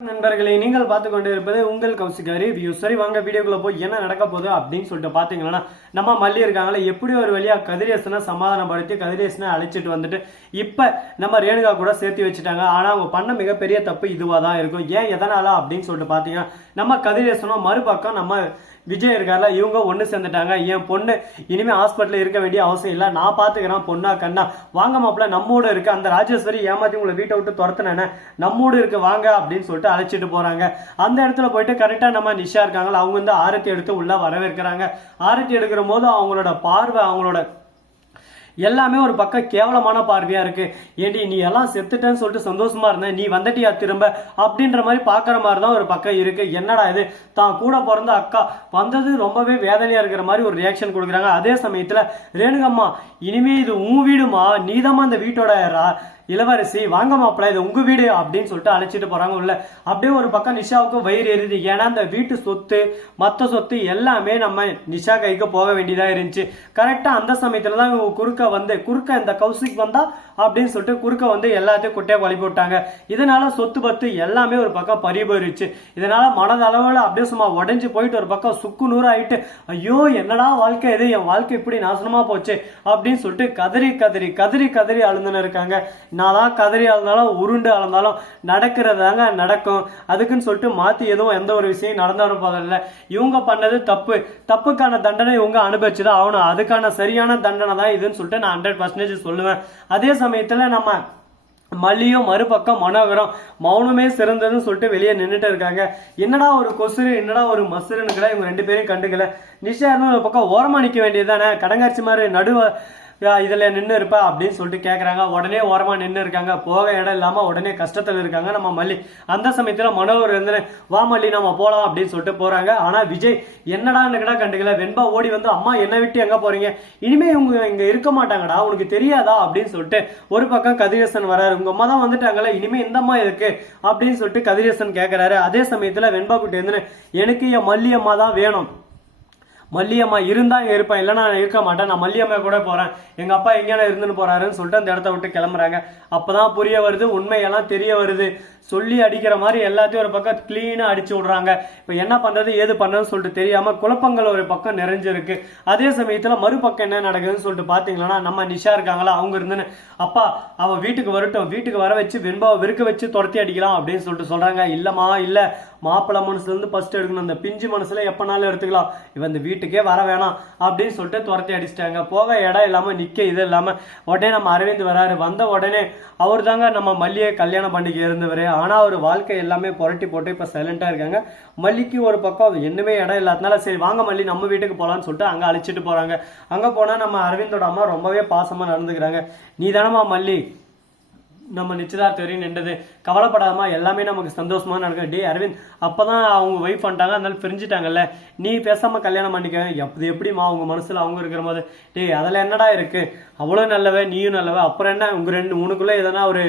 நண்பர்களே நீங்கள் பார்த்து கொண்டு இருப்பது உங்கள் கௌசிகா ரிவ்யூ சரி வாங்க வீடியோக்குள்ள போய் என்ன நடக்க போகுது அப்படின்னு சொல்லிட்டு பாத்தீங்கன்னா நம்ம மல்லி இருக்காங்களே எப்படி ஒரு வழியா கதிரேசனை சமாதானப்படுத்தி கதிரேசனை அழைச்சிட்டு வந்துட்டு இப்ப நம்ம ரேணுகா கூட சேர்த்து வச்சுட்டாங்க. ஆனா அவங்க பண்ண மிகப்பெரிய தப்பு இதுவா தான் இருக்கும். ஏன் எதனால அப்படின்னு சொல்லிட்டு பாத்தீங்கன்னா நம்ம கதிரேசனும் மறுபக்கம் நம்ம விஜய் இருக்கார்ல இவங்க ஒன்று சேர்ந்துட்டாங்க. என் பொண்ணு இனிமே ஹாஸ்பிட்டலில் இருக்க வேண்டிய அவசியம் இல்லை. நான் பார்த்துக்கிறேன் பொண்ணா கண்ணா. வாங்க மாப்பிள்ள நம்மோட இருக்கு. அந்த ராஜேஸ்வரி ஏமாத்தி உங்களை வீட்டை விட்டு துரத்துனேன்னு நம்மோடு இருக்கு வாங்க அப்படின்னு சொல்லிட்டு அழைச்சிட்டு போறாங்க. அந்த இடத்துல போயிட்டு கரெக்டாக நம்ம நிஷா இருக்காங்களா அவங்க வந்து ஆரத்தி எடுத்து உள்ள வரவேற்கிறாங்க. ஆரத்தி எடுக்கிற போது அவங்களோட பார்வை அவங்களோட எல்லாமே ஒரு பக்கம் கேவலமான பார்வையா இருக்கு. ஏடி நீ எல்லாம் செத்துட்டேன்னு சொல்லிட்டு சந்தோஷமா இருந்த நீ வந்துட்டியா திரும்ப? அப்படின்ற மாதிரி பாக்குற மாதிரி தான் ஒரு பக்கம் இருக்கு. என்னடா இது? தான் கூட பிறந்த அக்கா வந்தது ரொம்பவே வேதனையா இருக்கிற மாதிரி ஒரு ரியாக்ஷன் கொடுக்குறாங்க. அதே சமயத்துல ரேணுகம்மா இனிமே இது உன் வீடுமா? நீதாம்மா அந்த வீட்டோட இளவரசி வாங்க மாப்பிள்ள இது உங்க வீடு அப்படின்னு சொல்லிட்டு அழைச்சிட்டு போறாங்க உள்ள. அப்படியே ஒரு பக்கம் நிஷாவுக்கு வயிறு எரியுது. ஏன்னா அந்த வீட்டு சொத்து மற்ற சொத்து எல்லாமே நம்ம நிஷா கைக்கு போக வேண்டியதா இருந்துச்சு. கரெக்டா அந்த சமயத்துல தான் இவங்க குறுக்க வந்து குறுக்க இந்த கௌசிக் வந்தா? அப்படின்னு சொல்லிட்டு குறுக்க வந்து எல்லாத்தையும் குட்டையை வழி போட்டாங்க இதனால சொத்து பத்து எல்லாமே ஒரு பக்கம் பறி போயிருச்சு. இதனால மனதளவில் அப்படியே சும்மா உடஞ்சி போயிட்டு ஒரு பக்கம் சுக்கு நூறு ஆயிட்டு ஐயோ என்னடா வாழ்க்கை இது? என் வாழ்க்கை இப்படி நாசனமா போச்சு. அப்படின்னு சொல்லிட்டு கதறி கதறி கதறி கதறி அழுந்துன்னு இருக்காங்க. நான் தான் கதறி அழுந்தாலும் உருண்டு அளந்தாலும் நடக்கிறது தாங்க நடக்கும். அதுக்குன்னு சொல்லிட்டு மாற்றி எதுவும் எந்த ஒரு விஷயம் நடந்தாலும் போதில்ல இவங்க பண்ணது தப்பு. தப்புக்கான தண்டனை இவங்க அனுபவிச்சு தான் ஆகணும். அதுக்கான சரியான தண்டனை தான் இதுன்னு சொல்லிட்டு நான் ஹண்ட்ரட் பர்சன்டேஜ் சொல்லுவேன். அதே சமயத்தில் நம்ம மல்லியும் மறுபக்கம் மனோகரம் மௌனமே சிறந்ததுன்னு சொல்லிட்டு வெளியே நின்றுட்டு இருக்காங்க. என்னடா ஒரு கொசுறு என்னடா ஒரு மசுருன்னு கூட இவங்க ரெண்டு பேரும் கண்டுக்கல. நிஷா ஒரு பக்கம் ஓரமாக நிற்க வேண்டியது தானே கடங்காட்சி மாதிரி நடுவ இதில் நின்று இருப்பா அப்படின்னு சொல்லிட்டு கேட்குறாங்க உடனே ஓரமாக நின்று இருக்காங்க. போக இடம் இல்லாமல் உடனே கஷ்டத்தில் இருக்காங்க நம்ம மல்லி. அந்த சமயத்தில் மனோகர் வந்து வா மல்லி நம்ம போகலாம் அப்படின்னு சொல்லிட்டு போகிறாங்க ஆனால் விஜய் என்னடான்னு கிட்ட கண்டுக்கல? வெண்பா ஓடி வந்து அம்மா என்ன விட்டு எங்கே போகிறீங்க இனிமேல் இவங்க இங்கே இருக்க மாட்டாங்கடா. உனக்கு தெரியாதா? அப்படின்னு சொல்லிட்டு ஒரு பக்கம் கதிரேசன் வராரு. உங்கள் அம்மா தான் வந்துட்டாங்களே இனிமேல் இந்த அம்மா இருக்கு அப்படின்னு சொல்லிட்டு கதிரேசன் கேட்குறாரு அதே சமயத்தில் வெண்பா குட்டி வந்து எனக்கு என் மல்லி அம்மா தான் வேணும். மல்லியம்மா இருந்தா இங்கே இருப்பேன் இல்லைனா நான் இருக்க மாட்டேன். நான் மல்லியம்மா கூட போகிறேன் எங்கள் அப்பா எங்கேயான இருந்துன்னு போகிறாருன்னு சொல்லிட்டு அந்த இடத்த விட்டு கிளம்புறாங்க. அப்போ தான் புரிய வருது உண்மையெல்லாம் தெரிய வருது. சொல்லி அடிக்கிற மாதிரி எல்லாத்தையும் ஒரு பக்கம் க்ளீனாக அடிச்சு விட்றாங்க. இப்போ என்ன பண்ணுறது ஏது பண்ணுறதுன்னு சொல்லிட்டு தெரியாமல் குழப்பங்கள் ஒரு பக்கம் நிறைஞ்சிருக்கு. அதே சமயத்தில் மறுபக்கம் என்ன நடக்குதுன்னு சொல்லிட்டு பாத்தீங்கன்னா நம்ம நிஷா இருக்காங்களா அவங்க இருந்துன்னு. அப்பா அவன் வீட்டுக்கு வரட்டும் வீட்டுக்கு வர வச்சு வெண்பாவை வெறுக்க வச்சு துரத்தி அடிக்கலாம் அப்படின்னு சொல்லிட்டு சொல்கிறாங்க இல்லைம்மா இல்லை. மாப்பிள்ளை மனசுல இருந்து எடுக்கணும். அந்த பிஞ்சு மனசுல எப்பனாலும் எடுத்துக்கலாம். இவன் இந்த வீட்டுக்கே வர வேணாம் அப்படின்னு சொல்லிட்டு துரத்தி அடிச்சிட்டாங்க. போக இடம் இல்லாம நிக்க இது இல்லாம உடனே நம்ம அரவிந்த் வராரு. வந்த உடனே அவர் தாங்க நம்ம மல்லியை கல்யாணம் பண்ணிக்க இருந்தவர். ஆனா அவர் வாழ்க்கை எல்லாமே புரட்டி போட்டு இப்ப சைலண்டா இருக்காங்க. மல்லிக்கு ஒரு பக்கம் என்னமே இடம் இல்லாதனால சரி வாங்க மல்லி நம்ம வீட்டுக்கு போலாம்னு சொல்லிட்டு அங்க அழைச்சிட்டு போறாங்க. அங்க போனா நம்ம அரவிந்தோட அம்மா ரொம்பவே பாசமா நடந்துக்கிறாங்க. நீ தானம்மா மல்லி? நம்ம நிச்சயதார்த்த வரையும் நின்றது. கவலைப்படாதமா எல்லாமே நமக்கு சந்தோஷமாக நடக்கும் டே அரவிந்த் அப்போ தான் அவங்க ஒய்ஃப் பண்ணிட்டாங்க அதனால பிரிஞ்சுட்டாங்கல்ல. நீ பேசாமல் கல்யாணம் பண்ணிக்க. அது எப்படிமா அவங்க மனசில் அவங்க இருக்கிற போது டேய் அதில் என்னடா இருக்குது அவ்வளோ நல்லவ நீயும் நல்லவ. அப்புறம் என்ன? உங்கள் ரெண்டு உனக்குள்ளே எதனா ஒரு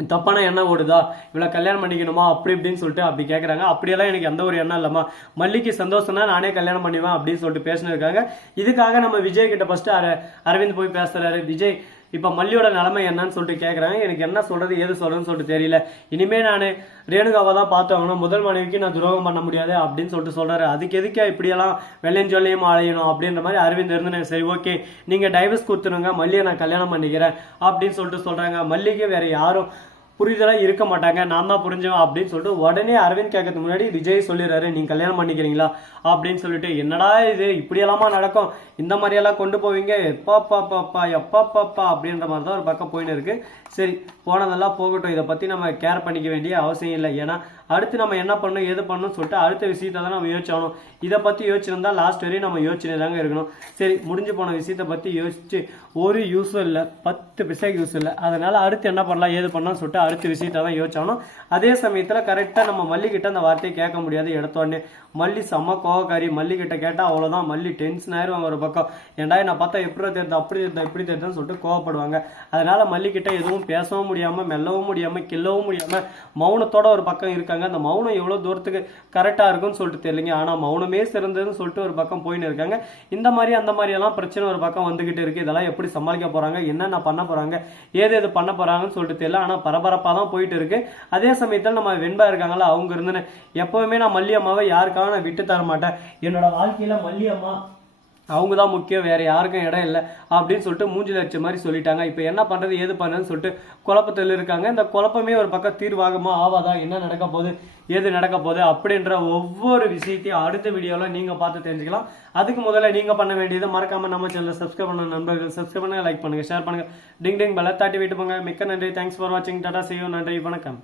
தப்பான எண்ணம் ஓடுதா? இவ்வளோ கல்யாணம் பண்ணிக்கணுமா? அப்படி இப்படின்னு சொல்லிட்டு அப்படி கேட்குறாங்க அப்படியெல்லாம் எனக்கு எந்த ஒரு எண்ணம் இல்லைம்மா. மல்லிக்கு சந்தோஷம்னா நானே கல்யாணம் பண்ணிவேன் அப்படின்னு சொல்லிட்டு பேசினிருக்காங்க இதுக்காக நம்ம விஜய் கிட்ட ஃபஸ்ட்டு அர அரவிந்த் போய் பேசுகிறாரு விஜய் இப்போ மல்லியோட நிலைமை என்னன்னு சொல்லிட்டு கேட்குறாங்க எனக்கு என்ன சொல்கிறது ஏது சொல்கிறதுன்னு சொல்லிட்டு தெரியல. இனிமே நான் ரேணுகாவை தான் பார்த்தாகணும் முதல் மனைவிக்கு நான் துரோகம் பண்ண முடியாது அப்படின்னு சொல்லிட்டு சொல்கிறாரு அதுக்கு எதுக்கே இப்படியெல்லாம் வெள்ளையும் அலையணும் அப்படின்ற மாதிரி அரவிந்த் இருந்து நான் சரி ஓகே. நீங்கள் டைவர்ஸ் கொடுத்துருங்க. மல்லியை நான் கல்யாணம் பண்ணிக்கிறேன் அப்படின்னு சொல்லிட்டு சொல்கிறாங்க மல்லிகை வேறு யாரும் புரிதலாக இருக்க மாட்டாங்க. நான் தான் புரிஞ்சவன் அப்படின்னு சொல்லிட்டு உடனே அரவிந்த் கேட்கறதுக்கு முன்னாடி விஜய் சொல்லிடுறாரு நீங்க கல்யாணம் பண்ணிக்கிறீங்களா? அப்படின்னு சொல்லிட்டு என்னடா இது? இப்படியெல்லாமா நடக்கும்? இந்த மாதிரியெல்லாம் கொண்டு போவீங்க? எப்பா பாப்பாப்பா எப்பா பாப்பா அப்படின்ற மாதிரி தான் ஒரு பக்கம் போயின்னு இருக்கு. சரி போனதெல்லாம் போகட்டும். இதை பத்தி நம்ம கேர் பண்ணிக்க வேண்டிய அவசியம் இல்லை. ஏன்னா அடுத்து நம்ம என்ன பண்ணணும் எது பண்ணணும்னு சொல்லிட்டு அடுத்த விஷயத்தை தான் நம்ம யோசிச்சாகணும். இதை பற்றி யோசிச்சிருந்தா லாஸ்ட் வரையும் நம்ம யோசிச்சுனே தாங்க இருக்கணும். சரி முடிஞ்சு போன விஷயத்தை பற்றி யோசிச்சு ஒரு யூஸும் இல்லை பத்து பிசைக்கு யூஸ் இல்லை. அதனால் அடுத்து என்ன பண்ணலாம் ஏது பண்ணலாம் சொல்லிட்டு அடுத்த விஷயத்தை தான் யோசிச்சாகணும். அதே சமயத்தில் கரெக்டாக நம்ம மல்லிக்கிட்ட அந்த வார்த்தையை கேட்க முடியாது எடுத்தோடனே. மல்லி செம்ம கோவக்காரி மல்லிக்கிட்ட கேட்டால் அவ்வளோதான் மல்லி டென்ஷன் ஆயிடுவாங்க ஒரு பக்கம். ஏன்டா நான் பார்த்தா எப்படி தெரியுது அப்படி தெரியுது இப்படி தெரியுதுன்னு சொல்லிட்டு கோவப்படுவாங்க. அதனால் மல்லிக்கிட்ட எதுவும் பேசவும் முடியாமல் மெல்லவும் முடியாமல் கில்லவும் முடியாமல் மௌனத்தோட ஒரு பக்கம் இருக்காங்க. அந்த மௌனம் எவ்வளோ தூரத்துக்கு கரெக்டாக இருக்கும்னு சொல்லிட்டு தெரியலைங்க. ஆனால் மௌனமே சிறந்ததுன்னு சொல்லிட்டு ஒரு பக்கம் போயின்னு இருக்காங்க. இந்த மாதிரி அந்த மாதிரி எல்லாம் பிரச்சனை ஒரு பக்கம் வந்துகிட்டு இருக்கு. இதெல்லாம் எப்படி சமாளிக்க போகிறாங்க என்னென்ன பண்ண போகிறாங்க ஏது எது பண்ண போகிறாங்கன்னு சொல்லிட்டு தெரியல. ஆனால் பரபரப்பாக தான் போயிட்டு இருக்கு. அதே சமயத்தில் நம்ம வெண்பா இருக்காங்களா அவங்க இருந்துன்னு. எப்பவுமே நான் மல்லியம்மாவை யாருக்காக நான் விட்டு தர மாட்டேன். என்னோட மல்லி மல்லியம்மா அவங்க தான் முக்கியம் வேறு யாருக்கும் இடம் இல்லை அப்படின்னு சொல்லிட்டு மூஞ்சில் அடிச்ச மாதிரி சொல்லிட்டாங்க. இப்போ என்ன பண்ணுறது ஏது பண்ணுன்னு சொல்லிட்டு குழப்பத்தில் இருக்காங்க. இந்த குழப்பமே ஒரு பக்கம் தீர்வாகுமா ஆவாதா என்ன நடக்க போகுது ஏது நடக்க போகுது அப்படின்ற ஒவ்வொரு விஷயத்தையும் அடுத்த வீடியோவில் நீங்கள் பார்த்து தெரிஞ்சுக்கலாம். அதுக்கு முதல்ல நீங்கள் பண்ண வேண்டியது மறக்காமல் நம்ம சேனலில் சப்ஸ்கிரைப் பண்ண நண்பர்கள் சப்ஸ்கிரைப் பண்ணுங்கள் லைக் பண்ணுங்கள் ஷேர் பண்ணுங்க. டிங் டிங் பல தாட்டி விட்டு போங்க. மிக்க நன்றி. தேங்க்ஸ் ஃபார் வாட்சிங் டாடா செய்யும் நன்றி வணக்கம்.